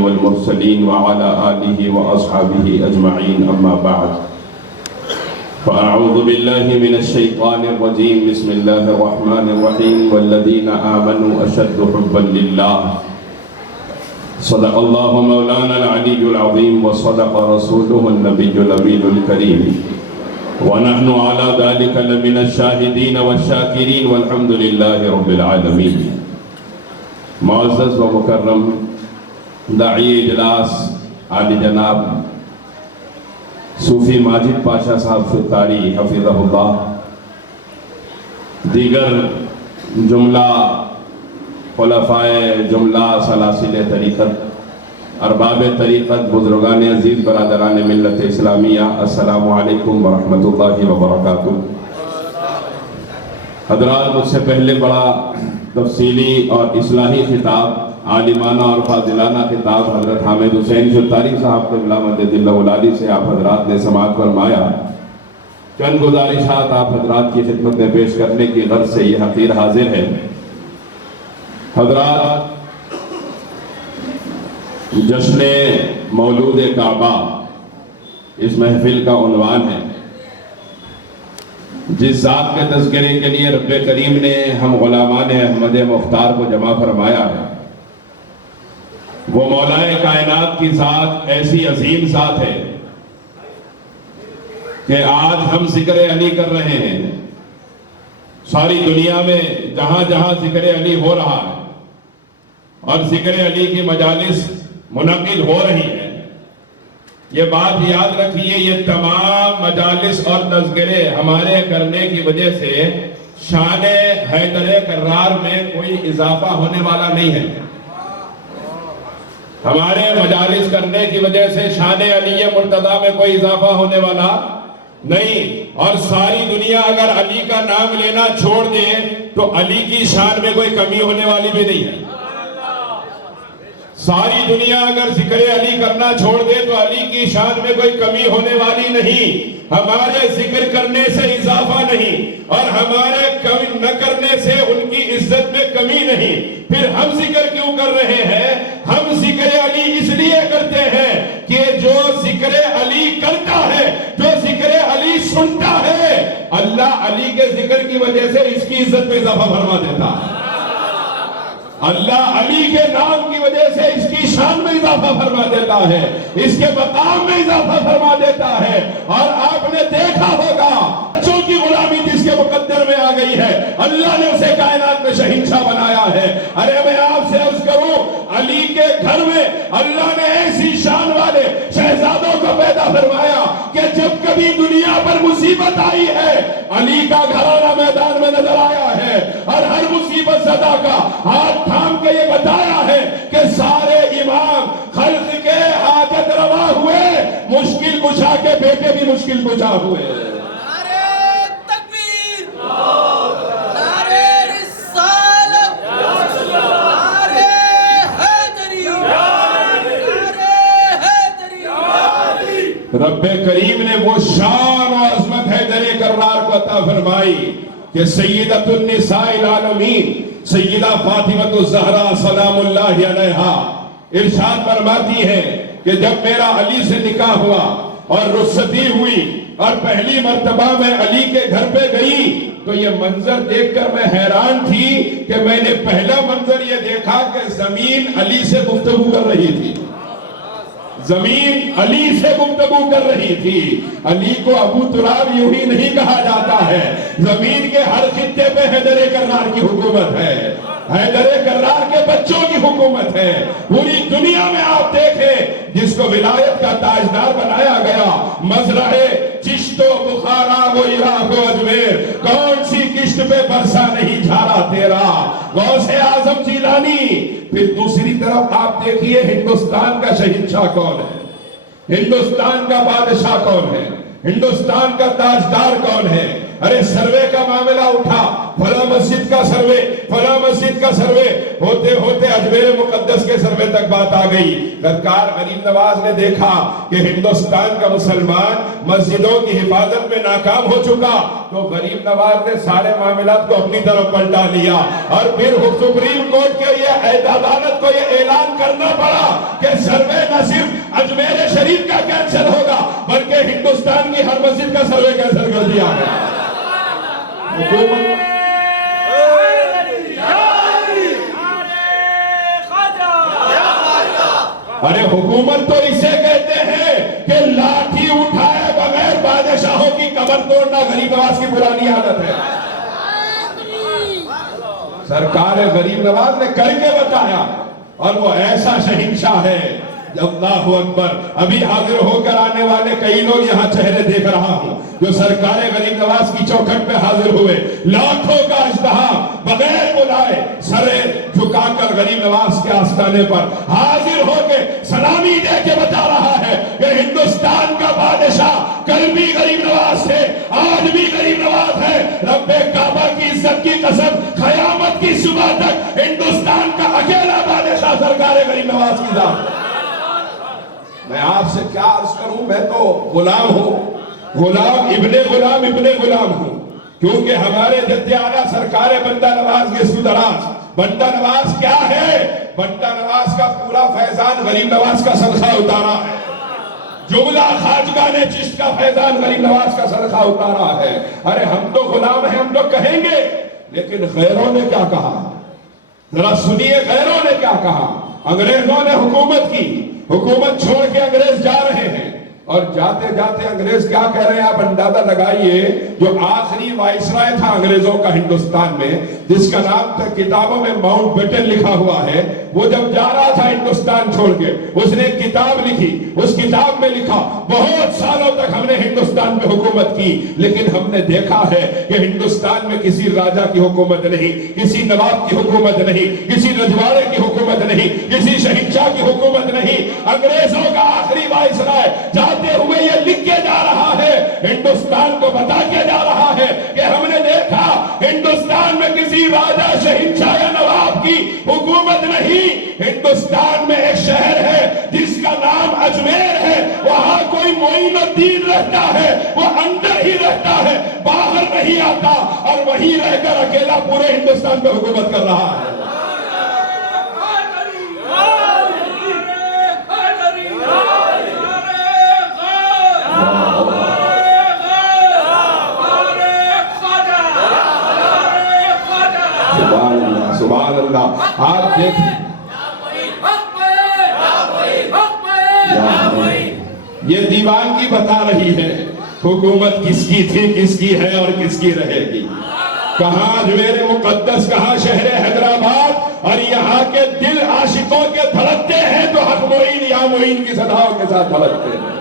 والمرسلين وعلى آله وأصحابه أجمعين أما بعد فأعوذ بالله من الشيطان الرجيم بسم الله الرحمن الرحيم والذين آمنوا أشد حبا لله صدق الله مولانا العلي العظيم وصدق رسوله النبي الأمين الكريم ونحن على ذلك لمن الشاهدين والشاكرين والحمد لله رب العالمين. معزز ومكرم داعی اجلاس عالی جناب صوفی ماجد پاشا صاحب فتاری حفظہ اللہ، دیگر جملہ خلفائے جملہ سلاسل طریقت، ارباب طریقت، بزرگان عزیز، برادران ملت اسلامیہ، السلام علیکم ورحمۃ اللہ وبرکاتہ. حضرات، مجھ سے پہلے بڑا تفصیلی اور اصلاحی خطاب، عالمانہ اور فاضلانہ خطاب حضرت حامد حسین فتاری صاحب قبلہ مدد اللہ العالی سے آپ حضرات نے سماعت فرمایا. چند گزارشات آپ حضرات کی خدمت میں پیش کرنے کی غرض سے یہ حقیر حاضر ہے. حضرات، جشن مولود کعبہ اس محفل کا عنوان ہے. جس ذات کے تذکرے کے لیے رب کریم نے ہم غلامان احمد مختار کو جمع فرمایا ہے، وہ مولا کائنات کی ذات ایسی عظیم ذات ہے کہ آج ہم ذکر علی کر رہے ہیں. ساری دنیا میں جہاں جہاں ذکر علی ہو رہا ہے اور ذکر علی کی مجالس منعقد ہو رہی ہیں، یہ بات یاد رکھیے، یہ تمام مجالس اور تذکرے ہمارے کرنے کی وجہ سے شان حیدر کرار میں کوئی اضافہ ہونے والا نہیں ہے. ہمارے مجالس کرنے کی وجہ سے شان علی مرتضیٰ میں کوئی اضافہ ہونے والا نہیں. اور ساری دنیا اگر علی کا نام لینا چھوڑ دے تو علی کی شان میں کوئی کمی ہونے والی بھی نہیں ہے. ساری دنیا اگر ذکر علی کرنا چھوڑ دے تو علی کی شان میں کوئی کمی ہونے والی نہیں. ہمارے ذکر کرنے سے اضافہ نہیں اور ہمارے کمی نہ کرنے سے ان کی عزت میں کمی نہیں. پھر ہم ذکر کیوں کر رہے ہیں؟ ہم ذکر علی اس لیے کرتے ہیں کہ جو ذکر علی کرتا ہے، جو ذکر علی سنتا ہے، اللہ علی کے ذکر کی وجہ سے اس کی عزت میں اضافہ فرما دیتا ہے. اللہ علی کے نام کی وجہ سے اس کی شان میں اضافہ فرما دیتا ہے، اس کے مقام میں اضافہ فرما دیتا ہے. اور آپ نے دیکھا ہوگا بچوں کی غلامی جس کے مقدر میں آ گئی ہے، اللہ نے اسے کائنات میں شہنشاہ بنایا ہے. ارے میں آپ سے عرض کروں، علی کے گھر میں اللہ نے ایسی شان والے شہزادوں کو پیدا فرمایا کہ جب کبھی دنیا پر مصیبت آئی ہے، علی کا گھرانہ میدان میں نظر آیا ہے اور ہر مصیبت زدہ کا ہاتھ تھام کے یہ بتایا ہے کہ سارے امام خلق کے حاجت روا ہوئے، مشکل کشا کے بیٹے بھی مشکل کشا ہوئے. نعرہ تکبیر، نعرہ رسالت، نعرہ حیدری، نعرہ حیدری. رب کریم نے وہ شان و عظمت حیدر کرار کو عطا فرمائی کہ سیدۃ النساء العالمین سیدہ فاطمہ الزہرا سلام اللہ علیہا ارشاد فرماتی ہے کہ جب میرا علی سے نکاح ہوا اور رخصتی ہوئی اور پہلی مرتبہ میں علی کے گھر پہ گئی تو یہ منظر دیکھ کر میں حیران تھی کہ میں نے پہلا منظر یہ دیکھا کہ زمین علی سے گفتگو کر رہی تھی. زمین علی سے گفتگو کر رہی تھی. علی کو ابو تراب یوں ہی نہیں کہا جاتا ہے. زمین کے ہر خطے پہ حیدر کرار کی حکومت ہے، حیدر کرار کے بچوں کی حکومت ہے. پوری دنیا میں آپ دیکھیں جس کو ولایت کا تاجدار بنایا گیا، مزرعے چشت و بخارا و عراق و اجمیر، کون سی کشت پہ برسا نہیں جھارا تیرا. حکمرانی. پھر دوسری طرف آپ دیکھیے ہندوستان کا شہنشاہ کون ہے, ہندوستان کا بادشاہ کون ہے, ہندوستان کا تاجدار کون ہے. ارے سروے کا معاملہ اٹھا, فلاں مسجد کا سروے, فلاں مسجد کا سروے, ہوتے ہوتے اجمیر مقدس کے سروے تک بات آ گئی. سرکار غریب نواز نے دیکھا کہ ہندوستان کا مسلمان مسجدوں کی حفاظت میں ناکام ہو چکا, تو غریب نواز نے سارے معاملات کو اپنی طرف پلٹا لیا, اور پھر سپریم کورٹ کے یہ عدالت کو یہ اعلان کرنا پڑا کہ سروے نہ صرف اجمیر شریف کا کینسل ہوگا بلکہ ہندوستان کی ہر مسجد کا سروے کینسل کر دیا گیا. ارے حکومت تو اسے کہتے ہیں کہ لاٹھی اٹھائے بغیر بادشاہوں کی کمر توڑنا غریب نواز کی پرانی عادت ہے. سرکار غریب نواز نے کر کے بتایا, اور وہ ایسا شہنشاہ ہے. اللہ اکبر. ابھی حاضر ہو کر آنے والے کئی لوگ یہاں چہرے دیکھ رہا ہوں جو سرکار غریب نواز کی چوکھٹ پہ حاضر ہوئے, لاکھوں کا اژدہا بغیر بلائے سرے جھکا کر غریب نواز کے آستانے پر حاضر ہو کے سلامی دے کے بتا رہا ہے کہ ہندوستان کا بادشاہ کل بھی غریب نواز تھے, آج بھی غریب نواز ہے. رب کعبہ کی عزت کی قسم, قیامت کی صبح تک ہندوستان کا اکیلا بادشاہ سرکار غریب نواز کی ذات. میں آپ سے کیا عرض کروں, میں تو غلام ہوں, غلام ابن غلام ہوں, کیونکہ ہمارے جد اعلیٰ سرکار بندہ نواز کے سودراج. بندہ نواز کیا ہے؟ بندہ نواز کا پورا فیضان غریب نواز کا صدقہ اتارا ہے. جملہ خواجگان چشت کا فیضان غریب نواز کا صدقہ اتارا ہے. ارے ہم تو غلام ہیں, ہم تو کہیں گے, لیکن غیروں نے کیا کہا ذرا سنیے. غیروں نے کیا کہا؟ انگریزوں نے حکومت کی, حکومت چھوڑ کے انگریز جا رہے ہیں, اور جاتے جاتے انگریز کیا کہہ رہے ہیں آپ اندازہ لگائیے. جو آخری وائسرائے تھا انگریزوں کا ہندوستان میں, جس کا نام تک کتابوں میں ماؤنٹ بیٹن لکھا ہوا ہے, وہ جب جا رہا تھا ہندوستان چھوڑ کے, اس نے ایک کتاب لکھی. اس کتاب میں لکھا بہت سالوں تک ہم نے ہندوستان میں حکومت کی, لیکن ہم نے دیکھا ہے کہ ہندوستان میں کسی راجہ کی حکومت نہیں, کسی نواب کی حکومت نہیں, کسی رجواڑے کی حکومت نہیں, کسی شہنشاہ کی حکومت نہیں. انگریزوں کا آخری وائسرائے جاتے ہوئے یہ لکھ کے جا رہا ہے, ہندوستان کو بتا کے جا رہا ہے کہ ہم نے دیکھا ہندوستان میں کسی راجہ, شہنشاہ یا نواب کی حکومت نہیں. ہندوستان میں ایک شہر ہے جس کا نام اجمیر ہے, وہاں کوئی معین الدین رہتا ہے, وہ اندر ہی رہتا ہے, باہر نہیں آتا, اور وہیں رہ کر اکیلا پورے ہندوستان پہ حکومت کر رہا ہے. سبحان اللہ. آپ دیکھیں یہ دیوانگی بتا رہی ہے حکومت کس کی تھی, کس کی ہے اور کس کی رہے گی. کہاں اجمیر مقدس, کہاں شہر حیدرآباد, اور یہاں کے دل عاشقوں کے دھڑکتے ہیں تو حق معین یا معین کی صداؤں کے ساتھ دھڑکتے ہیں.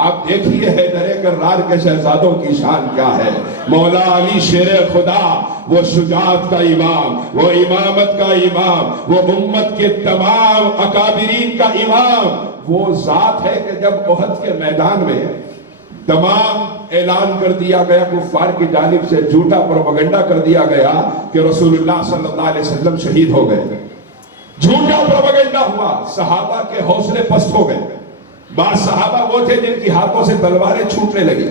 آپ دیکھیے حیدر کرار کے شہزادوں کی شان کیا ہے. مولا علی شیر خدا, وہ شجاعت کا امام, وہ امامت کا امام, وہ امت کے تمام اکابرین کا امام, وہ ذات ہے کہ جب احد کے میدان میں تمام اعلان کر دیا گیا, کفار کی جانب سے جھوٹا پروپیگنڈا کر دیا گیا کہ رسول اللہ صلی اللہ علیہ وسلم شہید ہو گئے, جھوٹا پروپیگنڈا ہوا, صحابہ کے حوصلے پست ہو گئے. بعض صحابہ وہ تھے جن کی ہاتھوں سے تلواریں چھوٹنے لگی,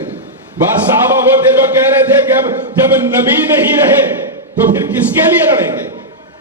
بعض صحابہ وہ تھے جو کہہ رہے تھے کہ جب نبی نہیں رہے تو پھر کس کے لیے لڑیں گے,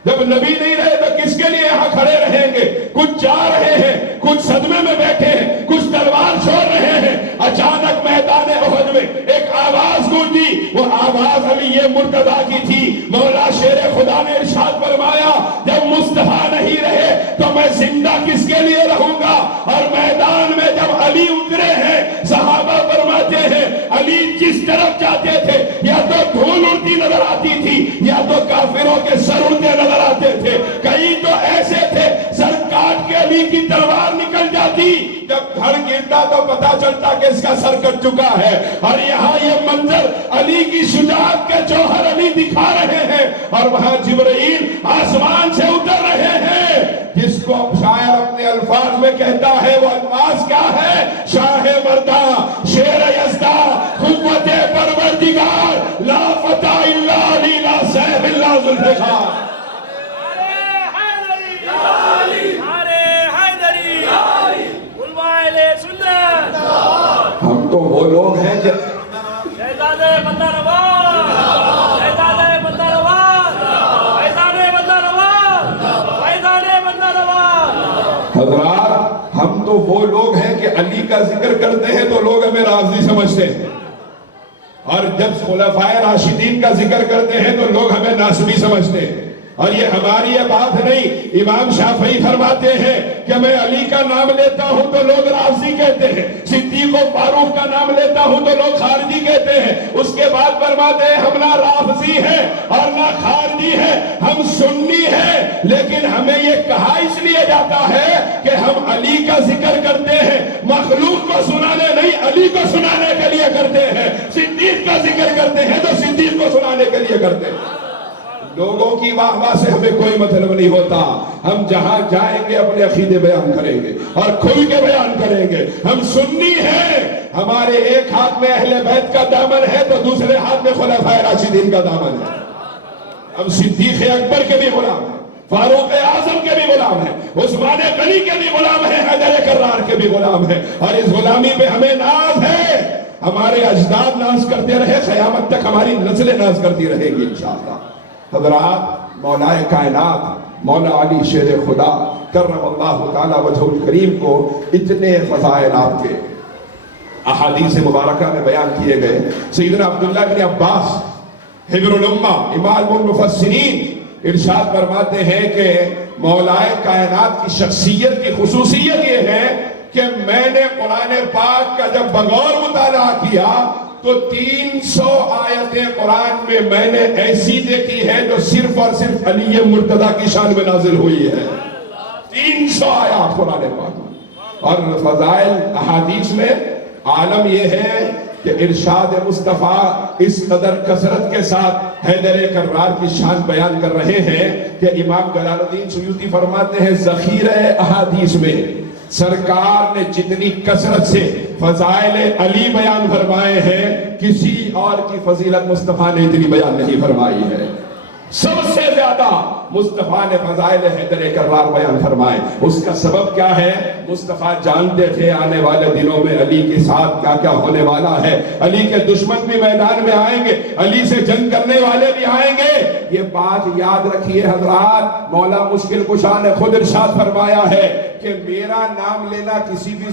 جب نبی نہیں رہے تو کس کے لیے یہاں کھڑے رہیں گے. کچھ جا رہے ہیں, کچھ صدمے میں بیٹھے ہیں, کچھ تلوار چھوڑ رہے ہیں. اچانک میدان احد میں ایک آواز گونجی, وہ آواز علی مرتضیٰ کی تھی. مولا شیر خدا نے ارشاد فرمایا جب مصطفیٰ نہیں رہے تو میں زندہ کس کے لیے رہوں گا. اور میدان میں جب علی اترے ہیں, صحابہ فرماتے ہیں علی جس طرف جاتے تھے یا تو دھول اڑتی نظر آتی تھی یا تو کافروں کے سر اڑتے نظر آتے تھے. کئی تو ایسے تھے سر کاٹ کے علی کی تلوار نکل جاتی, جب دھڑ گرتا تو پتا چلتا کہ اس کا سر کٹ چکا ہے. اور یہاں یہ منظر علی کی شجاعت کے جوہر علی دکھا رہے ہیں, اور وہاں جبرائیل آسمان سے اتر کہتا ہے وہ الماس کیا ہے؟ شاہ مردہ، شیر یزدہ، قوت پروردگار، لا فتح الا علی، لا سیف الا ذوالفقار۔ ہم تو وہ لوگ ہیں کہ شہزادے بندہ نواز، شہزادے بندہ نواز، شہزادے بندہ نواز، شہزادے بندہ نواز۔ حضرات ہم تو وہ لوگ ہیں کہ علی کا ذکر کرتے ہیں تو لوگ ہمیں رافضی سمجھتے ہیں، اور جب خلفائے راشدین کا ذکر کرتے ہیں تو لوگ ہمیں ناصبی سمجھتے ہیں۔ اور یہ ہماری یہ بات نہیں، امام شافعی فرماتے ہیں کہ میں علی کا نام لیتا ہوں تو لوگ رافضی کہتے ہیں، صدیق و فاروق کا نام لیتا ہوں تو لوگ خارجی کہتے ہیں۔ اس کے بعد فرماتے ہیں ہم نہ رافضی ہیں اور نہ خارجی ہیں، ہم سنی ہیں، لیکن ہمیں یہ کہا اس لیے جاتا ہے کہ ہم علی کا ذکر کرتے ہیں، مخلوق کو سنانے نہیں، علی کو سنانے کے لیے کرتے ہیں۔ صدیق کا ذکر کرتے ہیں تو صدیق کو سنانے کے لیے کرتے ہیں۔ لوگوں کی واہ واہ سے ہمیں کوئی مطلب نہیں ہوتا، ہم جہاں جائیں گے اپنے عقیدے بیان کریں گے اور کھل کے بیان کریں گے۔ ہم سنی ہیں، ہمارے ایک ہاتھ میں اہل بیت کا دامن ہے تو دوسرے ہاتھ میں خلفائے راشدین کا دامن ہے۔ ہم صدیق اکبر کے بھی غلام ہیں، فاروق اعظم کے بھی غلام ہیں، عثمان غنی کے بھی غلام ہیں، حیدر کرار کے بھی غلام ہیں، اور اس غلامی پہ ہمیں ناز ہے۔ ہمارے اجداد ناز کرتے رہے، قیامت تک ہماری نسلیں ناز کرتی رہیں گی انشاءاللہ۔ حضرات مولا کائنات مولا علی شیر خدا کرم اللہ تعالی وجہ الکریم کو اتنے فضائلات کے احادیث مبارکہ میں بیان کیے گئے۔ سیدنا عبداللہ بن عباس حبر الامہ امام المفسرین ارشاد فرماتے ہیں کہ مولا کائنات کی شخصیت کی خصوصیت یہ ہے کہ میں نے قرآن پاک کا جب بغور مطالعہ کیا تو 300 آیتیں قرآن میں نے ایسی دیکھی ہے جو صرف اور صرف علی مرتضیٰ کی شان میں نازل ہوئی ہے۔ 300 آیات قرآن پاک، اور فضائل احادیث میں عالم یہ ہے کہ ارشاد مصطفیٰ اس قدر کثرت کے ساتھ حیدر کرار کی شان بیان کر رہے ہیں کہ امام جلال الدین سیوطی فرماتے ہیں ذخیرہ احادیث میں سرکار نے جتنی کثرت سے فضائل علی بیان فرمائے ہیں کسی اور کی فضیلت مصطفیٰ نے اتنی بیان نہیں فرمائی ہے۔ سب سے زیادہ مصطفیٰ نے فضائل حیدر کرار بیان فرمائے۔ اس کا سبب کیا ہے؟ مصطفیٰ جانتے تھے آنے والے دنوں میں علی کے ساتھ کیا کیا ہونے والا ہے، علی کے دشمن بھی میدان میں آئیں گے، علی سے جنگ کرنے والے بھی آئیں گے۔ یہ بات یاد رکھیے حضرات، مولا مشکل کشا نے خود ارشاد فرمایا ہے کہ میرا نام لینا کسی بھی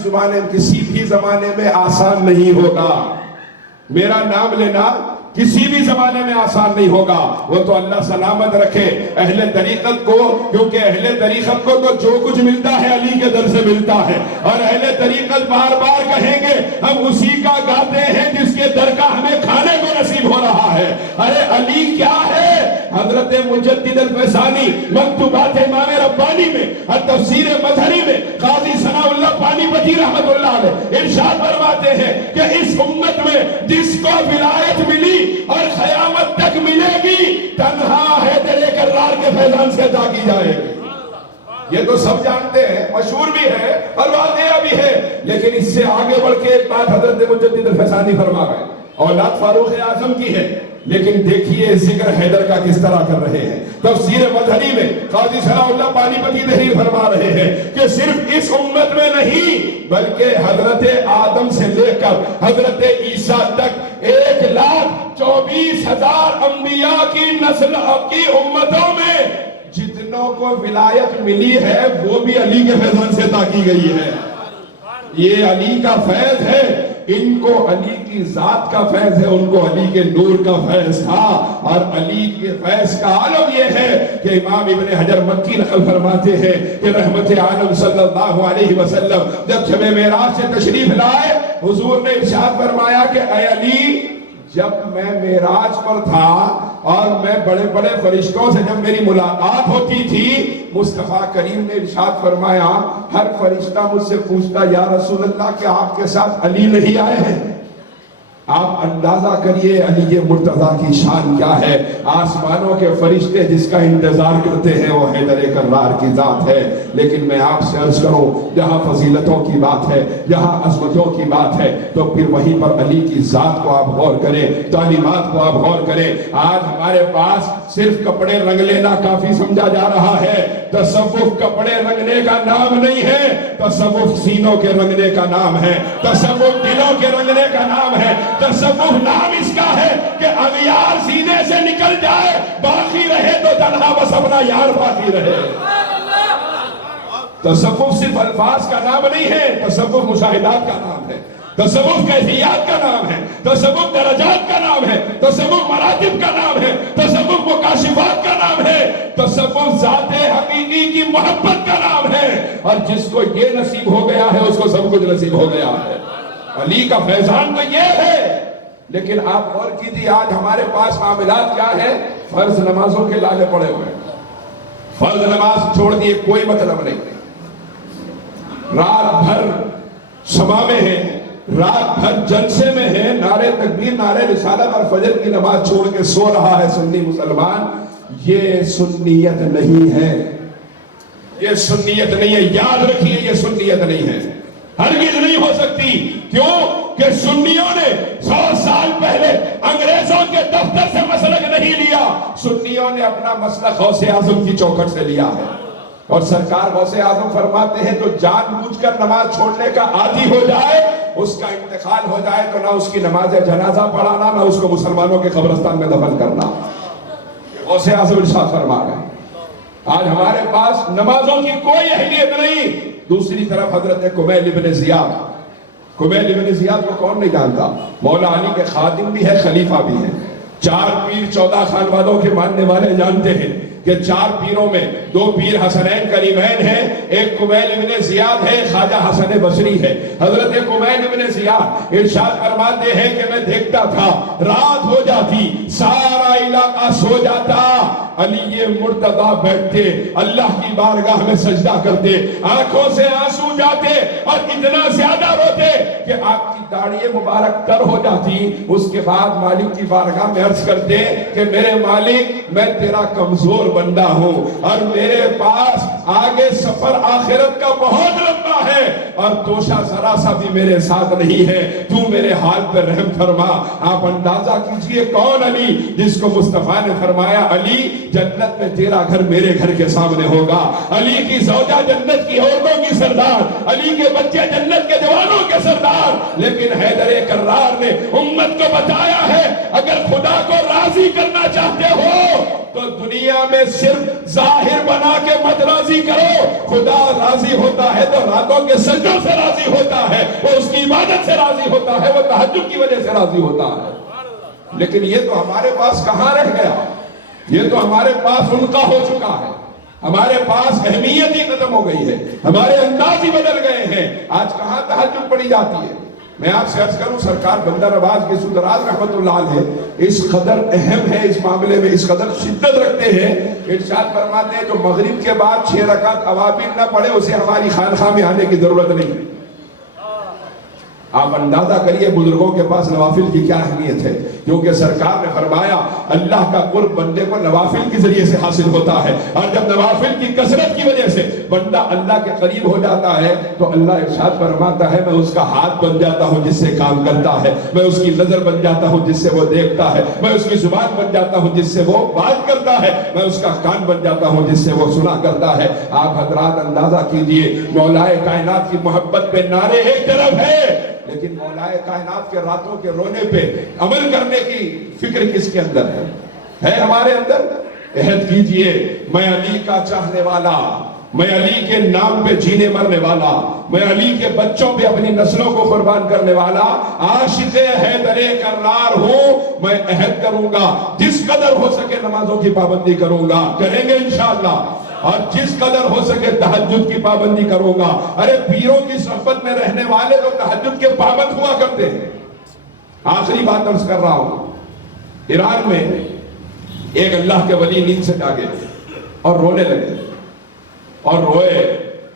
زمانے میں آسان نہیں ہوگا، میرا نام لینا کسی بھی زمانے میں آسان نہیں ہوگا۔ وہ تو اللہ سلامت رکھے اہل طریقت کو، کیونکہ اہل طریقت کو تو جو کچھ ملتا ہے علی کے در سے ملتا ہے، اور اہل طریقت بار بار کہیں گے ہم اسی کا گاتے ہیں جس کے در کا ہمیں کھانے کو نصیب ہو رہا ہے۔ ارے علی کیا ہے؟ حضرت مجدد الفیضانی مکتوبات امام ربانی میں اور تفسیر مظہری میں قاضی ثناء اللہ پانی پتی رحمت اللہ علیہ ارشاد فرماتے ہیں کہ اس امت میں جس کو ولایت ملی اور قیامت تک ملے گی تنہا حیدر کرار کے فیضان سے ادا کی جائے گی۔ یہ تو سب جانتے ہیں، مشہور بھی ہے اور واقعہ بھی ہے، لیکن اس سے آگے بڑھ کے ایک بات حضرت مجدد الفیضانی فرما رہے ہیں، اولاد فاروق اعظم کی ہے، لیکن دیکھیے ذکر حیدر کا کس طرح کر رہے ہیں۔ تفسیر مظہری میں قاضی ثناء اللہ پانی پتی تحریر فرما رہے ہیں کہ صرف اس امت میں نہیں بلکہ حضرت آدم سے لے کر حضرت عیسیٰ تک 1,24,000 انبیاء کی نسل کی امتوں میں جتنوں کو ولایت ملی ہے وہ بھی علی کے فیضان سے عطا کی گئی ہے۔ یہ علی کا فیض ہے، ان کو علی کی ذات کا فیض ہے، ان کو علی کے نور کا فیض تھا۔ اور علی کے فیض کا عالم یہ ہے کہ امام ابن حجر مکی نقل فرماتے ہیں کہ رحمت عالم صلی اللہ علیہ وسلم جب شب معراج سے تشریف لائے، حضور نے ارشاد فرمایا کہ اے علی، جب میں معراج پر تھا اور میں بڑے بڑے فرشتوں سے جب میری ملاقات ہوتی تھی، مصطفیٰ کریم نے ارشاد فرمایا ہر فرشتہ مجھ سے پوچھتا یا رسول اللہ کہ آپ کے ساتھ علی نہیں آئے ہیں؟ آپ اندازہ کریے علی مرتضیٰ کی شان کیا ہے. آسمانوں کے فرشتے جس کا انتظار کرتے ہیں وہ حیدر کرار کی ذات ہے. لیکن میں آپ سے عرض کروں جہاں فضیلتوں کی بات ہے, جہاں عظمتوں کی بات ہے, تو پھر وہیں پر علی کی ذات کو آپ غور کریں, تعلیمات کو آپ غور کریں. آج ہمارے پاس صرف کپڑے رنگ لینا کافی سمجھا جا رہا ہے. تصوف کپڑے رنگنے کا نام نہیں ہے, تصوف سینوں کے رنگنے کا نام ہے, تصوف دلوں کے رنگنے کا نام ہے. تصوف نام اس کا ہے کہ اغیار سینے سے نکل جائے, باقی رہے تو تنہا بس اپنا یار باقی رہے. تصوف صرف الفاظ کا نام نہیں ہے, تصوف مشاہدات کا نام ہے, تصوف کیفیات کا نام ہے, تصوف درجات کا نام ہے, تصوف مراتب کا نام ہے, تصوف مکاشفات کا نام ہے, تصوف ذات حقیقی کی محبت کا نام ہے. اور جس کو یہ نصیب ہو گیا ہے اس کو سب کچھ نصیب ہو گیا ہے. علی کا فیضان تو یہ ہے. لیکن آپ غور کیجیے آج ہمارے پاس معاملات کیا ہے, فرض نمازوں کے لالے پڑے ہوئے ہیں. فرض نماز چھوڑ دیے کوئی مطلب نہیں, رات بھر سما میں ہیں, رات بھر جلسے میں ہیں, نعرے تکبیر نعرے رسالت اور فجر کی نماز چھوڑ کے سو رہا ہے سنی مسلمان. یہ سنیت نہیں ہے, یہ سنیت نہیں ہے. یاد رکھیے یہ سنیت نہیں ہے, ہرگز نہیں ہو سکتی. کیوں کہ سنیوں نے 100 سال پہلے انگریزوں کے دفتر سے مسلک نہیں لیا, سنیوں نے اپنا مسلک غوث اعظم کی چوکھٹ سے لیا ہے. اور سرکار غوث اعظم فرماتے ہیں جو جان بوجھ کر نماز چھوڑنے کا عادی ہو جائے, اس کا انتقال ہو جائے تو نہ اس کی نماز جنازہ پڑھانا, نہ اس کو مسلمانوں کے قبرستان میں دفن کرنا. غوث اعظم ارشاد فرما رہے ہیں. آج ہمارے پاس نمازوں کی کوئی اہلیت نہیں. دوسری طرف حضرت کمیل ابن زیاد, کمیل ابن زیاد کو کون نہیں جانتا, مولا علی کے خادم بھی ہے, خلیفہ بھی ہے. 4 پیر 14 خان والوں کے ماننے والے جانتے ہیں کہ 4 پیروں میں 2 پیر حسنین کریمین ہیں, ایک کمیل ابن زیاد ہے, خواجہ حسن بصری ہے. حضرت کمیل ابن زیاد ارشاد فرماتے ہیں کہ میں دیکھتا تھا رات ہو جاتی, سارا علاقہ سو جاتا, علی مرتضیٰ بیٹھتے, اللہ کی بارگاہ میں سجدہ کرتے, آنکھوں سے آنسو جاتے اور اتنا زیادہ روتے کہ آپ کی داڑھی مبارک تر ہو جاتی. اس کے بعد مالک کی بارگاہ میں عرض کرتے کہ میرے مالک میں تیرا کمزور بندہ ہوں اور میرے پاس آگے سفر آخرت کا بہت لمبا ہے اور توشہ ذرا سا بھی میرے ساتھ نہیں ہے, تو میرے حال پر رحم فرما. آپ اندازہ کیجئے کون علی جس کو مصطفیٰ نے فرمایا علی جنت میں تیرا گھر میرے گھر کے سامنے ہوگا, علی کی زوجہ جنت کی عورتوں کی سردار, علی کے بچے جنت کے جوانوں کے سردار. لیکن حیدر کرار نے امت کو بتایا ہے اگر خدا کو راضی کرنا چاہتے ہو تو دنیا میں صرف ظاہر بنا کے مت راضی کرو. خدا راضی ہوتا ہے تو راتوں کے سجدوں سے راضی ہوتا ہے, وہ اس کی عبادت سے راضی ہوتا ہے, وہ تہجد کی وجہ سے راضی ہوتا ہے. لیکن یہ تو ہمارے پاس کہاں رہ گیا, یہ تو ہمارے پاس ان کا ہو چکا ہے, ہمارے پاس اہمیت ہی ختم ہو گئی ہے, ہمارے انداز ہی بدل گئے ہیں. آج کہاں تہجد پڑھی جاتی ہے. میں آپ سے عرض کروں سرکار بندر عباس کے سدراز رحمت اللہ علیہ اس قدر اہم ہے, اس معاملے میں اس قدر شدت رکھتے ہیں, ارشاد فرماتے ہیں جو مغرب کے بعد 6 رکعت اوابین نہ پڑھے اسے ہماری خانقاہ میں آنے کی ضرورت نہیں. آپ اندازہ کریے بزرگوں کے پاس نوافل کی کیا اہمیت ہے, کیونکہ سرکار نے فرمایا اللہ کا قرب بندے کو نوافل کے ذریعے سے حاصل ہوتا ہے, اور جب نوافل کی کثرت کی وجہ سے بندہ اللہ کے قریب ہو جاتا ہے تو اللہ ارشاد فرماتا ہے میں اس کا ہاتھ بن جاتا ہوں جس سے کام کرتا ہے, میں اس کی نظر بن جاتا ہوں جس سے وہ دیکھتا ہے, میں اس کی زبان بن جاتا ہوں جس سے وہ بات کرتا ہے, میں اس کا کان بن جاتا ہوں جس سے وہ سنا کرتا ہے. آپ حضرات اندازہ کیجئے مولا کائنات کی محبت پہ نعرے ایک طرف ہے, لیکن مولا کائنات کے راتوں کے رونے پہ عمل کرنے کی فکر کس کے اندر ہے ہمارے اندر. عہد کیجئے میں علی کا چاہنے والا, میں علی کے نام پہ جینے مرنے والا, میں علی کے بچوں پہ اپنی نسلوں کو قربان کرنے والا عاشق حیدر کرار ہوں. میں عہد کروں گا جس قدر ہو سکے نمازوں کی پابندی کروں گا, کریں گے انشاءاللہ, اور جس قدر ہو سکے تہجد کی پابندی کروں گا. ارے پیروں کی صحبت میں رہنے والے تو تہجد کے پابند ہوا کرتے ہیں. آخری بات عرض کر رہا ہوں, ایران میں ایک اللہ کے ولی نیند سے جاگے اور رونے لگے اور روئے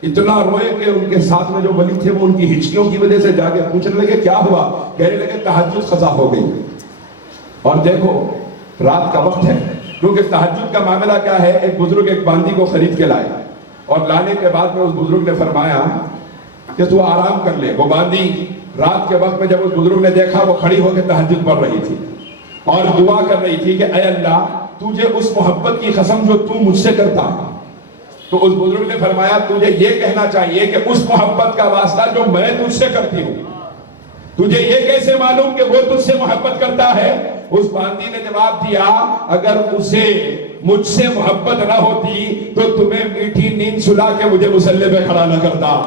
اتنا روئے کہ ان کے ساتھ میں جو ولی تھے وہ ان کی ہچکیوں کی وجہ سے جا کے پوچھنے لگے کیا ہوا؟ کہنے لگے تہجد قضا ہو گئی۔ اور دیکھو رات کا وقت ہے، کیونکہ تہجد کا معاملہ کیا ہے، ایک بزرگ ایک باندی کو خرید کے لائے اور لانے کے بعد میں اس بزرگ نے فرمایا کہ تو آرام کر لے۔ وہ باندی رات کے وقت میں جب اس بزرگ نے دیکھا وہ کھڑی ہو کے تہجد پڑھ رہی تھی اور دعا کر رہی تھی کہ اے اللہ تجھے اس محبت کی قسم جو تو مجھ سے کرتا ہے۔ تو اس بزرگ نے فرمایا تجھے یہ کہنا چاہیے کہ اس محبت کا واسطہ جو میں تجھ سے کرتی ہوں، تجھے یہ کیسے معلوم کہ وہ تجھ سے محبت کرتا ہے؟ اس باندی نے جواب دیا اگر اسے مجھ سے محبت نہ ہوتی تو تمہیں میٹھی نیند سلا کے مجھے مصلی پہ کھڑا نہ کرتا۔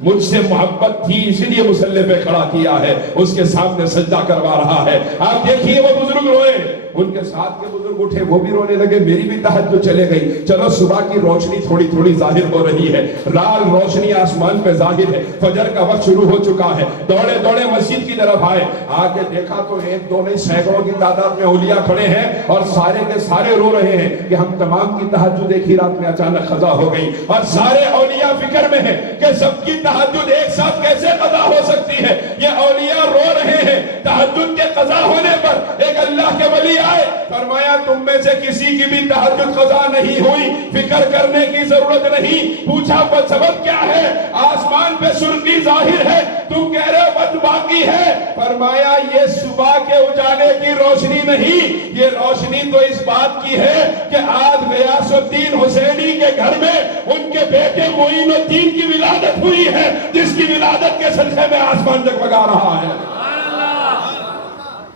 مجھ سے محبت تھی اسی لیے مصلی پہ کھڑا کیا ہے، اس کے سامنے سجدہ کروا رہا ہے۔ آپ دیکھیے وہ بزرگ روئے، ان کے ساتھ کے بزرگ اٹھے وہ بھی رونے لگے، میری بھی تہجد چلے گئی۔ چلو صبح کی روشنی تھوڑی تھوڑی ظاہر ہو رہی ہے، لال روشنی آسمان پہ ظاہر ہے، فجر کا وقت شروع ہو چکا ہے۔ دوڑے دوڑے مسجد کی طرف آئے، آگے دیکھا تو ایک دو نہیں سینکڑوں کی تعداد میں اولیاء کھڑے ہیں اور سارے کے سارے رو رہے ہیں کہ ہم تمام کی تہجد ایک ہی رات میں اچانک قضا ہو گئی، اور سارے اولیاء فکر میں ہیں کہ سب کی تہجد ایک ساتھ کیسے قضا ہو سکتی ہے۔ یہ اولیاء رو رہے ہیں، تہجد کے قضا ہونے پر ایک اللہ کے ولی آئے، فرمایا تم میں سے کسی کی بھی تہجد قضا نہیں ہوئی، فکر کرنے کی ضرورت نہیں۔ پوچھا سبب کیا ہے؟ آسمان پہ سرخی ظاہر ہے، تم کہہ رہے وقت باقی ہے۔ فرمایا یہ صبح کے اجالے کی روشنی نہیں، یہ روشنی تو اس بات کی ہے کہ آج غیاث الدین حسینی کے گھر میں ان کے بیٹے معین الدین کی ولادت ہوئی ہے، جس کی ولادت کے صدقے میں آسمان جگمگا رہا ہے۔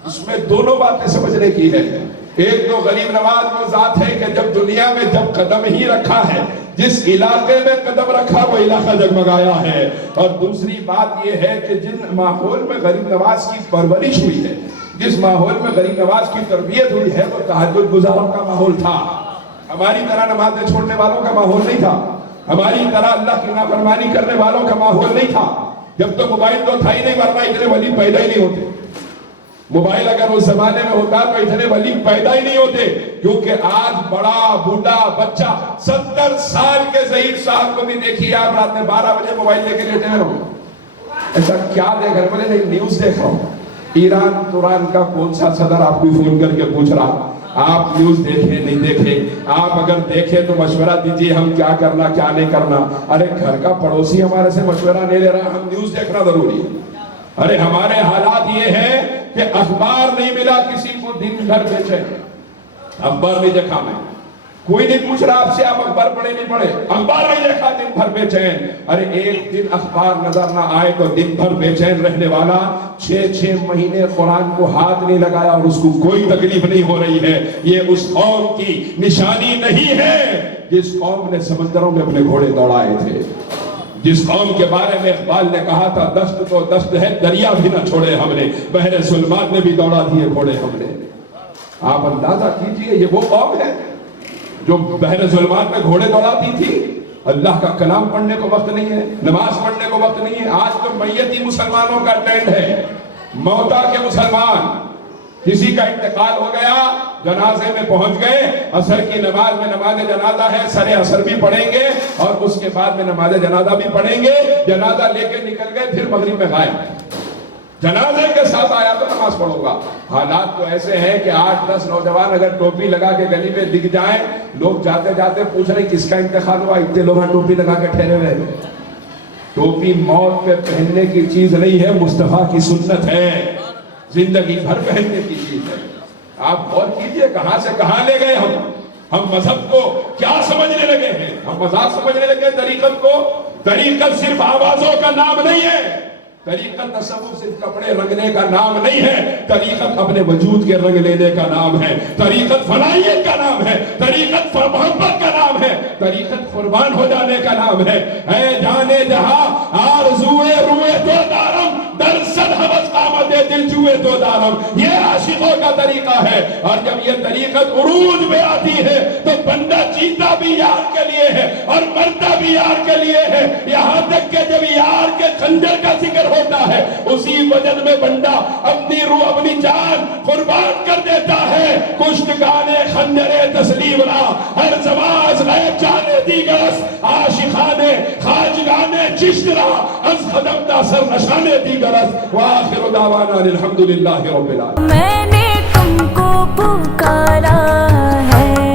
اس میں دونوں باتیں سمجھنے کی ہے۔ ایک تو غریب نواز وہ ذات ہے کہ جب دنیا میں جب قدم ہی رکھا ہے، جس علاقے میں قدم رکھا وہ علاقہ جگمگایا ہے، اور دوسری بات یہ ہے کہ جن ماحول میں غریب نواز کی پرورش ہوئی ہے، جس ماحول میں غریب نواز کی تربیت ہوئی ہے، وہ تہجد گزاروں کا ماحول تھا۔ ہماری طرح نمازیں چھوڑنے والوں کا ماحول نہیں تھا، ہماری طرح اللہ کی نافرمانی کرنے والوں کا ماحول نہیں تھا۔ جب تو موبائل تو تھا ہی نہیں، ورنہ اتنے ولی پیدا ہی نہیں ہوتے۔ موبائل اگر اس زمانے میں ہوتا تو اتنے ولی پیدا ہی نہیں ہوتے، کیونکہ آج بڑا بوڑھا بچہ 70 سال کے ظہیر صاحب کو بھی دیکھیے آپ رات میں 12 بجے موبائل لے کے لیٹے ہیں۔ ایسا کیا دیکھ رہے؟ بولے نہیں نیوز دیکھ رہا ہوں۔ ایران توران کا کون سا صدر آپ کو فون کر کے پوچھ رہا آپ نیوز دیکھیں نہیں دیکھیں؟ آپ اگر دیکھیں تو مشورہ دیجئے ہم کیا کرنا کیا نہیں کرنا۔ ارے گھر کا پڑوسی ہمارے سے مشورہ نہیں لے رہا، ہم نیوز دیکھنا ضروری ہے۔ ارے ہمارے حالات یہ ہیں کہ اخبار نہیں ملا کسی کو دن بھر بے چین، اخبار نہیں دیکھا میں، کوئی نہیں پوچھ رہا آپ سے آپ اخبار پڑھے نہیں پڑھے، اخبار نہیں دیکھا دن بھر بے چین۔ ارے ایک دن اخبار نظر نہ آئے تو دن بھر بے چین رہنے والا 6 مہینے قرآن کو ہاتھ نہیں لگایا اور اس کو کوئی تکلیف نہیں ہو رہی ہے، یہ اس قوم کی نشانی نہیں ہے جس قوم نے سمندروں میں اپنے گھوڑے دوڑائے تھے، جس قوم کے بارے میں اقبال نے کہا تھا دست تو دست ہے دریا بھی نہ چھوڑے ہم نے، بحر ظلمات نے بھی دوڑا دیے گھوڑے ہم نے۔ آپ اندازہ کیجئے یہ وہ قوم ہے جو بحر ظلمات میں گھوڑے دوڑاتی تھی۔ اللہ کا کلام پڑھنے کو وقت نہیں ہے، نماز پڑھنے کو وقت نہیں ہے۔ آج تو میتی مسلمانوں کا ٹرینڈ ہے، موتا کے مسلمان، کسی کا انتقال ہو گیا جنازے میں پہنچ گئے، عصر کی نماز میں نماز جنازہ ہے، سر عصر بھی پڑھیں گے اور اس کے بعد میں نماز جنازہ بھی پڑھیں گے، جنازہ لے کے نکل گئے پھر مغرب میں غائب، جنازے کے ساتھ آیا تو نماز پڑھوں گا۔ حالات تو ایسے ہیں کہ 8-10 نوجوان اگر ٹوپی لگا کے گلی میں دکھ جائیں، لوگ جاتے جاتے پوچھ رہے کس کا انتقال ہوا، اتنے لوگ ٹوپی لگا کے ٹھہرے ہوئے۔ ٹوپی موت پہ پہننے کی چیز نہیں ہے، مصطفیٰ کی سنت ہے، زندگی بھر پہننے کی چیز ہے۔ آپ غور کیجئے کہاں سے کہاں لے گئے ہم مذہب کو کیا سمجھنے لگے ہیں، ہم مذہب سمجھنے لگے طریقت کو۔ طریقت صرف آوازوں کا نام نہیں ہے، طریقت تصوف صرف کپڑے رنگنے کا نام نہیں ہے، طریقت اپنے وجود کے رنگ لینے کا نام ہے، طریقت فنائیت کا نام ہے، طریقت محبت کا نام ہے، طریقت قربان ہو جانے کا نام ہے۔ اے جانے جہاں آرزوئے روئے تو دارم در صد حوث قامت دل جوئے تو دارم، یہ عاشقوں کا طریقہ ہے۔ اور جب یہ طریقت عروج میں آتی ہے تو بندہ جیتا بھی یار کے لیے ہے اور مرتا بھی یار کے لیے ہے، یہاں تک کہ جب یار کے خنجر کا ذکر ہوتا ہے اسی وجن میں بندہ اپنی روح اپنی جان قربان کر دیتا ہے۔ کشت گانے خنجر تسلیم را ہر زماز اے جانے دیگرس عاشقانے خواجگانے چشترا از خدم دا سر نشانے دیگرس وآخر دعوانا الحمدللہ رب العالمین. میں نے تم کو پکارا ہے